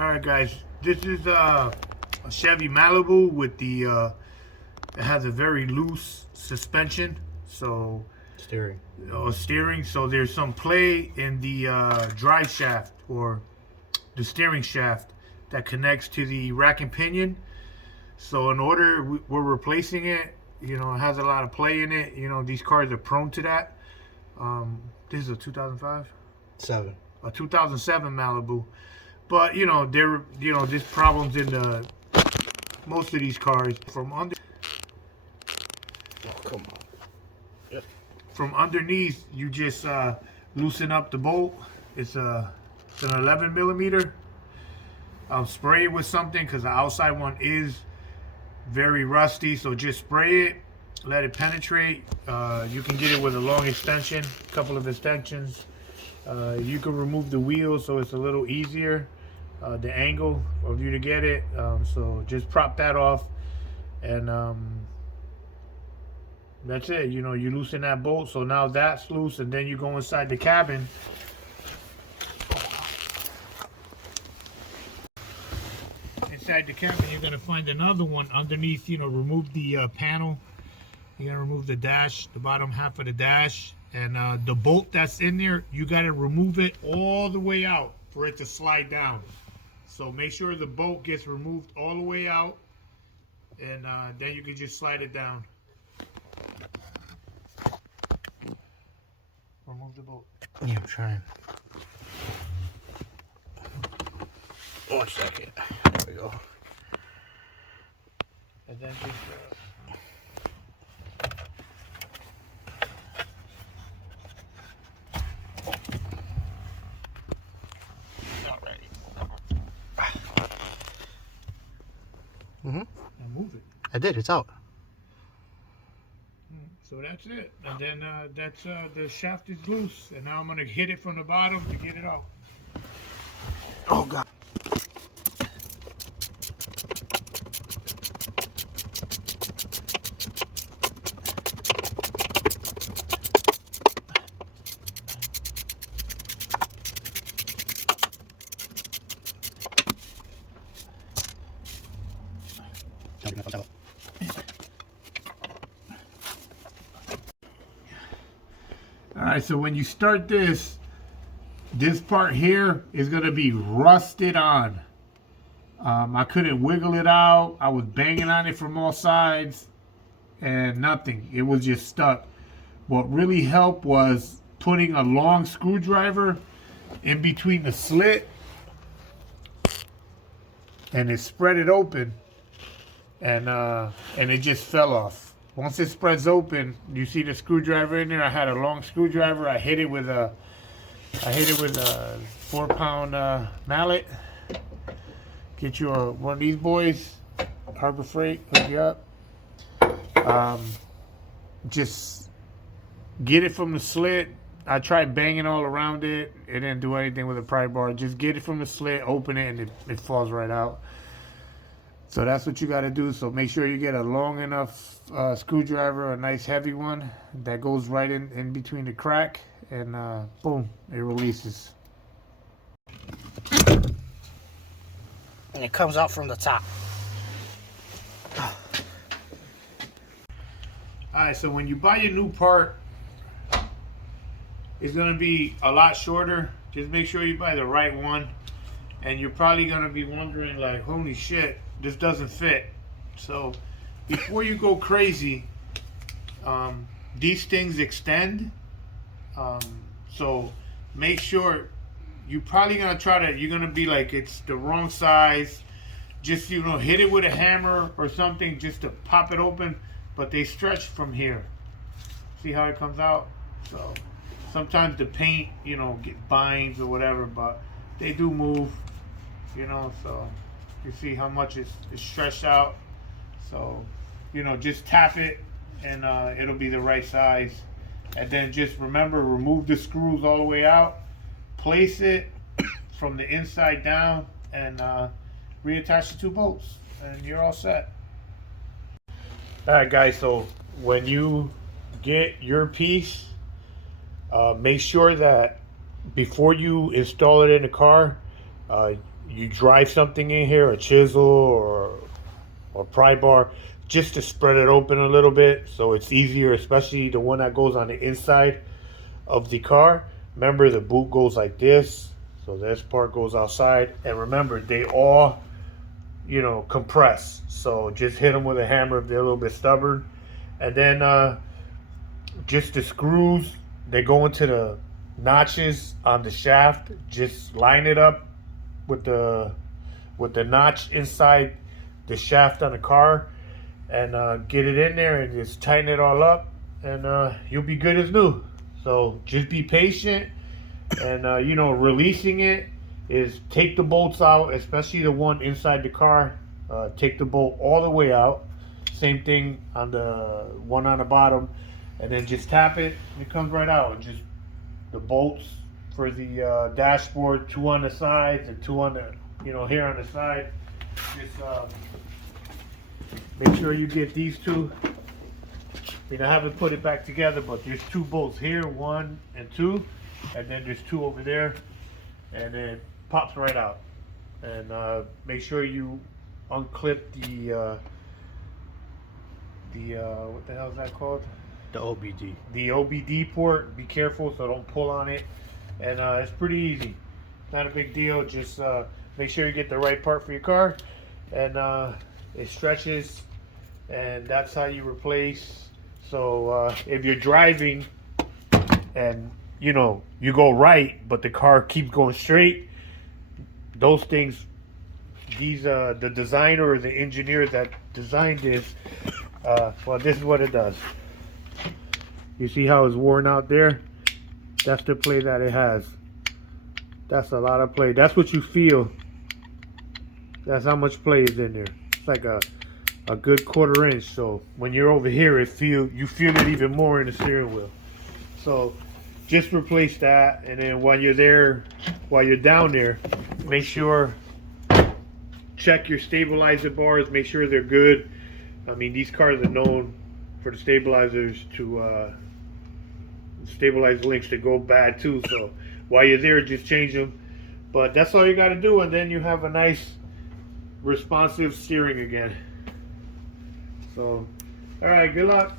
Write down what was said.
Alright guys, this is a Chevy Malibu with the it has a very loose suspension, so steering, so there's some play in the drive shaft or the steering shaft that connects to the rack and pinion. So in order, we're replacing it. You know, it has a lot of play in it. You know, these cars are prone to that. This is a 2005? A 2007 Malibu. But, you know, there's problems in most of these cars. From underneath, you just loosen up the bolt. It's an 11 millimeter. I'll spray it with something because the outside one is very rusty, so just spray it, let it penetrate. You can get it with a long extension, a couple of extensions. You can remove the wheels so it's a little easier, the angle of you to get it. So just prop that off, and that's it. You know, you loosen that bolt, so now that's loose, and then you go inside the cabin. Inside the cabin, you're going to find another one underneath. You know, remove the panel. You're going to remove the dash, the bottom half of the dash, and the bolt that's in there, you got to remove it all the way out for it to slide down. So make sure the bolt gets removed all the way out, and then you can just slide it down. Remove the bolt. Yeah, I'm trying. 1 second. There we go. And then just not ready. Now move it. I did. It's out. So that's it. And then that's the shaft is loose. And now I'm gonna hit it from the bottom to get it off. Oh God. Alright, so when you start this part here is going to be rusted on. I couldn't wiggle it out. I was banging on it from all sides and nothing. It was just stuck. What really helped was putting a long screwdriver in between the slit, and it spread it open, and it just fell off. Once it spreads open, you see the screwdriver in there. I had a long screwdriver. I hit it with a 4-pound mallet. Get you one of these boys, Harbor Freight, hook you up. Just get it from the slit. I tried banging all around it. It didn't do anything with a pry bar. Just get it from the slit, open it, and it falls right out. So that's what you got to do. So make sure you get a long enough screwdriver, a nice heavy one that goes right in between the crack, and boom, it releases. And it comes out from the top. Alright, so when you buy your new part, it's going to be a lot shorter. Just make sure you buy the right one. And you're probably going to be wondering, like, holy shit, this doesn't fit. So before you go crazy, these things extend. So make sure you're probably going to you're going to be like, it's the wrong size. Just, you know, hit it with a hammer or something just to pop it open. But they stretch from here. See how it comes out? So sometimes the paint, you know, binds or whatever, but they do move, you know, so you see how much it's stretched out. So, you know, just tap it and it'll be the right size. And then just remember, remove the screws all the way out, place it from the inside down, and reattach the 2 bolts, and you're all set. Alright guys, so when you get your piece, make sure that before you install it in the car, you drive something in here, a chisel or pry bar, just to spread it open a little bit so it's easier, especially the one that goes on the inside of the car. Remember, the boot goes like this, so this part goes outside. And remember, they all, you know, compress. So just hit them with a hammer if they're a little bit stubborn. And then just the screws, they go into the notches on the shaft. Just line it up with the notch inside the shaft on the car, and get it in there and just tighten it all up, and you'll be good as new. So just be patient, and you know, releasing it is take the bolts out, especially the one inside the car. Take the bolt all the way out. Same thing on the one on the bottom, and then just tap it and it comes right out. And just the bolts for the dashboard, 2 on the sides and 2 on the, you know, here on the side. Just make sure you get these 2. I mean, I haven't put it back together, but there's 2 bolts here, 1 and 2, and then there's 2 over there, and it pops right out. And make sure you unclip the what the hell is that called? The OBD. The OBD port. Be careful so don't pull on it. And it's pretty easy. Not a big deal. Just make sure you get the right part for your car, and it stretches, and that's how you replace. So if you're driving and you know you go right but the car keeps going straight, those things, these the designer or the engineer that designed this, well, this is what it does. You see how it's worn out there? That's the play that it has. That's a lot of play. That's what you feel. That's how much play is in there. It's like a good 1/4 inch. So when you're over here, you feel it even more in the steering wheel. So just replace that, and then while you're down there, make sure, check your stabilizer bars, make sure they're good. I mean, these cars are known for the stabilizers to stabilize links to go bad too. So while you're there, just change them. But that's all you got to do, and then you have a nice responsive steering again. So, all right, good luck.